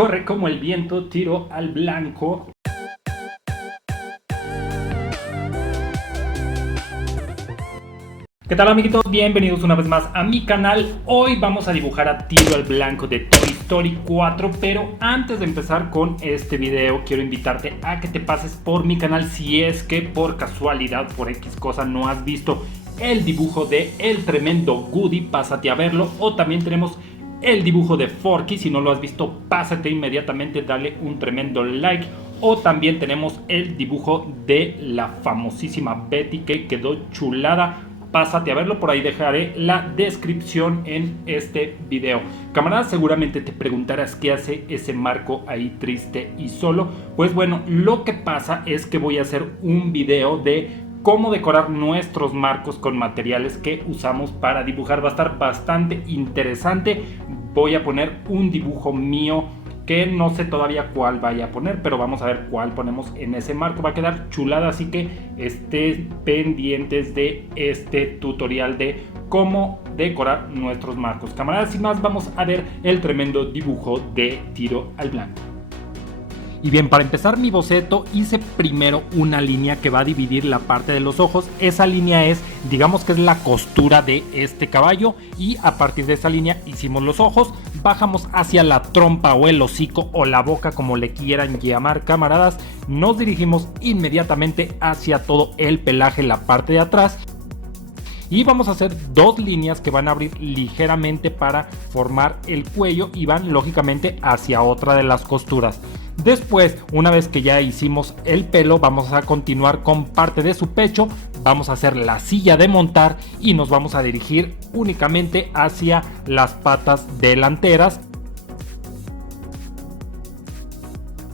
Corre como el viento, tiro al blanco. ¿Qué tal, amiguitos? Bienvenidos una vez más a mi canal. Hoy vamos a dibujar a tiro al blanco de Toy Story 4, pero antes de empezar con este video quiero invitarte a que te pases por mi canal si es que por casualidad, por X cosa, no has visto el dibujo de El Tremendo Woody. Pásate a verlo. O también tenemos el dibujo de Forky. Si no lo has visto, pásate inmediatamente, dale un tremendo like. O también tenemos el dibujo de la famosísima Betty, que quedó chulada. Pásate a verlo, por ahí dejaré la descripción en este video. Camarada, seguramente te preguntarás qué hace ese marco ahí triste y solo. Pues bueno, lo que pasa es que voy a hacer un video de cómo decorar nuestros marcos con materiales que usamos para dibujar. Va a estar bastante interesante. Voy a poner un dibujo mío que no sé todavía cuál vaya a poner, pero vamos a ver cuál ponemos en ese marco. Va a quedar chulada, así que estén pendientes de este tutorial de cómo decorar nuestros marcos. Camaradas, sin más, vamos a ver el tremendo dibujo de Tiro al Blanco. Y bien, para empezar mi boceto hice primero una línea que va a dividir la parte de los ojos. Esa línea es, digamos que es la costura de este caballo, y a partir de esa línea hicimos los ojos. Bajamos hacia la trompa o el hocico o la boca, como le quieran llamar, camaradas. Nos dirigimos inmediatamente hacia todo el pelaje, la parte de atrás. Y vamos a hacer dos líneas que van a abrir ligeramente para formar el cuello y van lógicamente hacia otra de las costuras. Después, una vez que ya hicimos el pelo, vamos a continuar con parte de su pecho. Vamos a hacer la silla de montar y nos vamos a dirigir únicamente hacia las patas delanteras.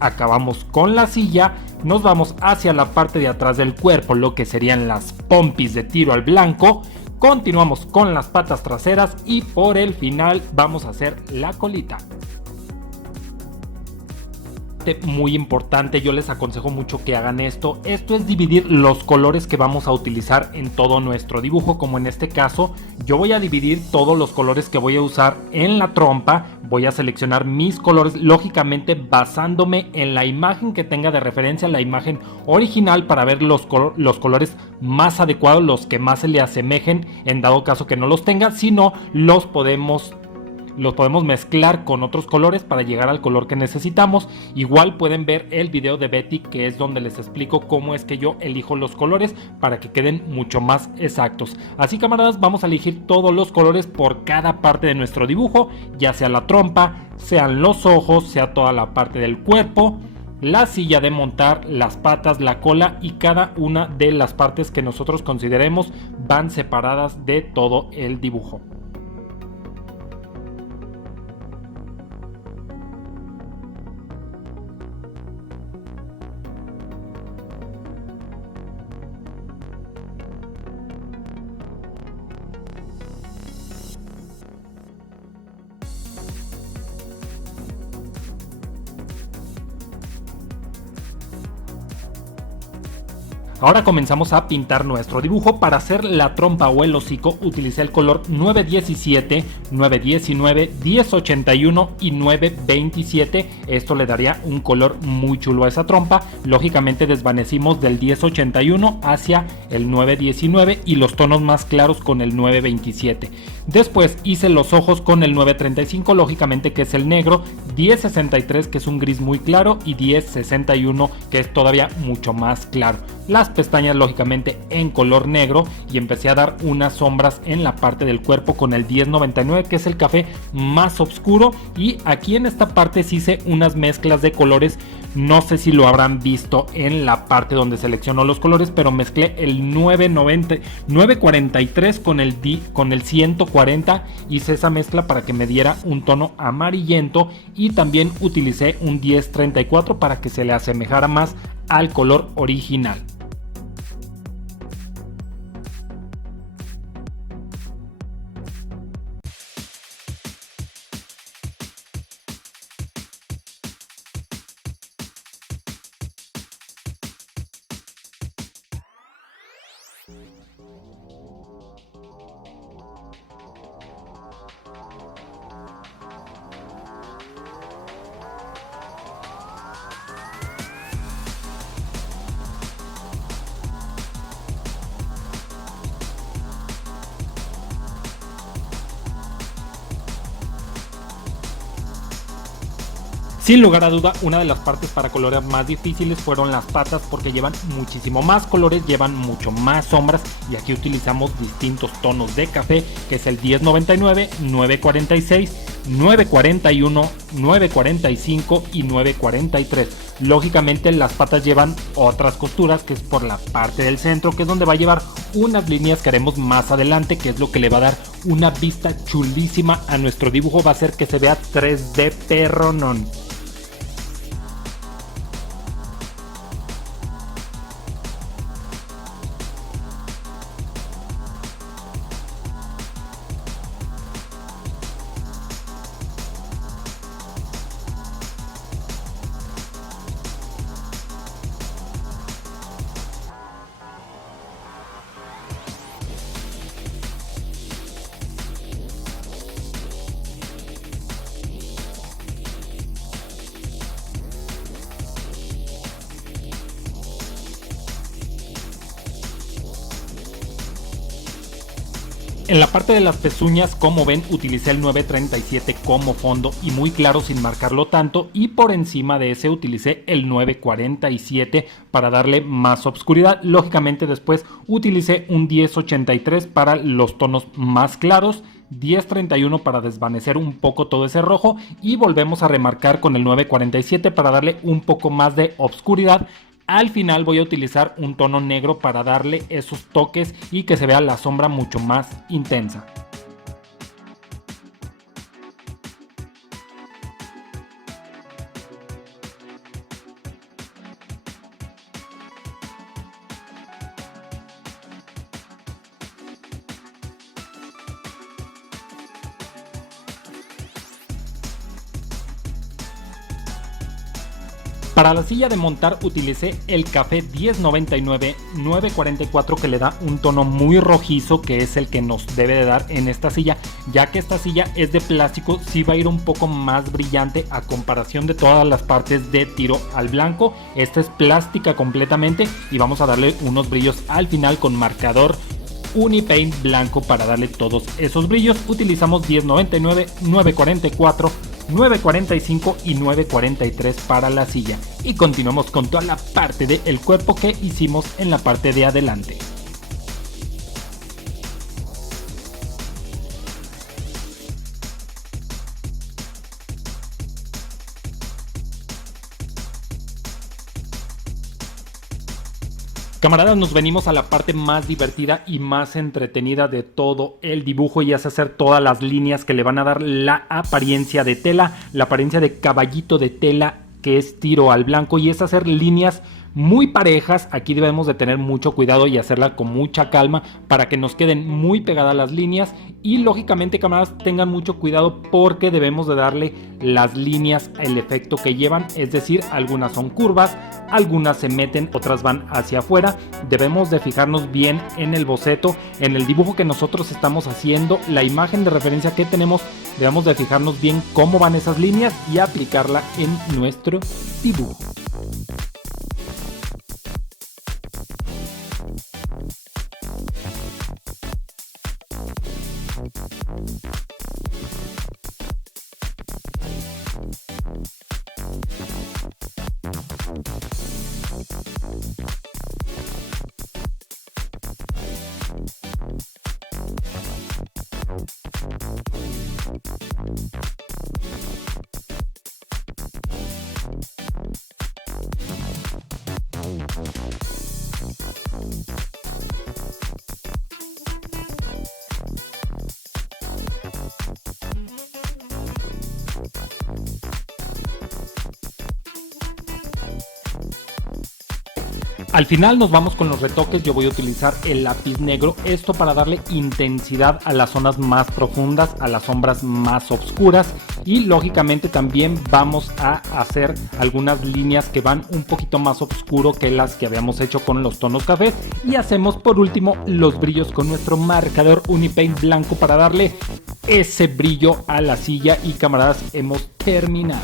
Acabamos con la silla, nos vamos hacia la parte de atrás del cuerpo, lo que serían las pompis de Tiro al Blanco. Continuamos con las patas traseras y por el final vamos a hacer la colita. Muy importante, yo les aconsejo mucho que hagan esto. Esto es dividir los colores que vamos a utilizar en todo nuestro dibujo. Como en este caso, yo voy a dividir todos los colores que voy a usar en la trompa. Voy a seleccionar mis colores, lógicamente basándome en la imagen que tenga de referencia, la imagen original, para ver los colores más adecuados, los que más se le asemejen, en dado caso que no los tenga. Si no, los podemos mezclar con otros colores para llegar al color que necesitamos. Igual pueden ver el video de Betty, que es donde les explico cómo es que yo elijo los colores para que queden mucho más exactos. Así, camaradas, vamos a elegir todos los colores por cada parte de nuestro dibujo, ya sea la trompa, sean los ojos, sea toda la parte del cuerpo, la silla de montar, las patas, la cola, y cada una de las partes que nosotros consideremos van separadas de todo el dibujo. Ahora comenzamos a pintar nuestro dibujo. Para hacer la trompa o el hocico utilicé el color 917, 919, 1081 y 927. Esto le daría un color muy chulo a esa trompa. Lógicamente desvanecimos del 1081 hacia el 919 y los tonos más claros con el 927. Después hice los ojos con el 935, lógicamente, que es el negro, 1063, que es un gris muy claro, y 1061, que es todavía mucho más claro. Las pestañas, lógicamente, en color negro, y empecé a dar unas sombras en la parte del cuerpo con el 1099, que es el café más oscuro. Y aquí en esta parte sí hice unas mezclas de colores. No sé si lo habrán visto en la parte donde selecciono los colores, pero mezclé el 943 con el 140. Hice esa mezcla para que me diera un tono amarillento, y también utilicé un 1034 para que se le asemejara más al color original. Sin lugar a duda, una de las partes para colorear más difíciles fueron las patas porque llevan muchísimo más colores, llevan mucho más sombras y aquí utilizamos distintos tonos de café que es el 1099, 946, 941, 945 y 943. Lógicamente las patas llevan otras costuras que es por la parte del centro que es donde va a llevar unas líneas que haremos más adelante que es lo que le va a dar una vista chulísima a nuestro dibujo, va a hacer que se vea 3D perronón. En la parte de las pezuñas, como ven, utilicé el 937 como fondo y muy claro sin marcarlo tanto, y por encima de ese utilicé el 947 para darle más obscuridad. Lógicamente después utilicé un 1083 para los tonos más claros, 1031 para desvanecer un poco todo ese rojo y volvemos a remarcar con el 947 para darle un poco más de obscuridad. Al final voy a utilizar un tono negro para darle esos toques y que se vea la sombra mucho más intensa. Para la silla de montar utilicé el café 1099 944 que le da un tono muy rojizo que es el que nos debe de dar en esta silla, ya que esta silla es de plástico, sí va a ir un poco más brillante a comparación de todas las partes de tiro al blanco. Esta es plástica completamente y vamos a darle unos brillos al final con marcador Unipaint blanco para darle todos esos brillos. Utilizamos 1099, 944, 945 y 943 para la silla y continuamos con toda la parte del cuerpo que hicimos en la parte de adelante. Camaradas, nos venimos a la parte más divertida y más entretenida de todo el dibujo y es hacer todas las líneas que le van a dar la apariencia de tela, la apariencia de caballito de tela que es tiro al blanco, y es hacer líneas muy parejas. Aquí debemos de tener mucho cuidado y hacerla con mucha calma para que nos queden muy pegadas las líneas, y lógicamente, camaradas, tengan mucho cuidado porque debemos de darle las líneas el efecto que llevan, es decir, algunas son curvas, algunas se meten, otras van hacia afuera. Debemos de fijarnos bien en el boceto, en el dibujo que nosotros estamos haciendo, la imagen de referencia que tenemos, debemos de fijarnos bien cómo van esas líneas y aplicarla en nuestro dibujo. Al final nos vamos con los retoques. Yo voy a utilizar el lápiz negro, esto para darle intensidad a las zonas más profundas, a las sombras más oscuras, y lógicamente también vamos a hacer algunas líneas que van un poquito más oscuro que las que habíamos hecho con los tonos cafés, y hacemos por último los brillos con nuestro marcador Unipaint blanco para darle ese brillo a la silla. Y camaradas, hemos terminado.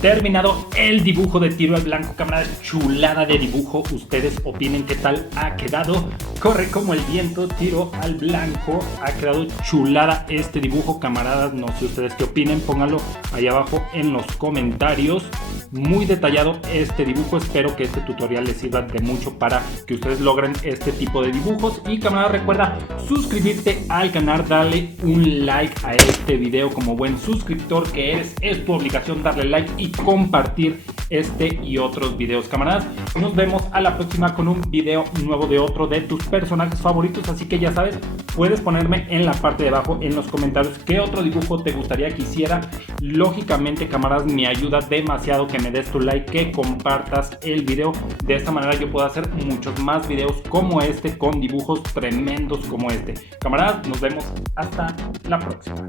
Terminado el dibujo de tiro al blanco, camaradas, chulada de dibujo. Ustedes opinen qué tal ha quedado. corre como el viento, tiro al blanco. Ha quedado chulada este dibujo, camaradas. No sé ustedes qué opinen, pónganlo ahí abajo en los comentarios. Muy detallado este dibujo, espero que este tutorial les sirva de mucho para que ustedes logren este tipo de dibujos. Y camaradas, recuerda suscribirte al canal, darle un like a este video como buen suscriptor que eres. Es tu obligación darle like y compartir este y otros videos, camaradas. Nos vemos a la próxima con un video nuevo de otro de tus personajes favoritos, así que ya sabes, puedes ponerme en la parte de abajo en los comentarios qué otro dibujo te gustaría que hiciera. Lógicamente, camaradas, me ayuda demasiado que me des tu like, que compartas el video. De esta manera yo puedo hacer muchos más videos como este, con dibujos tremendos como este. Camaradas, nos vemos hasta la próxima.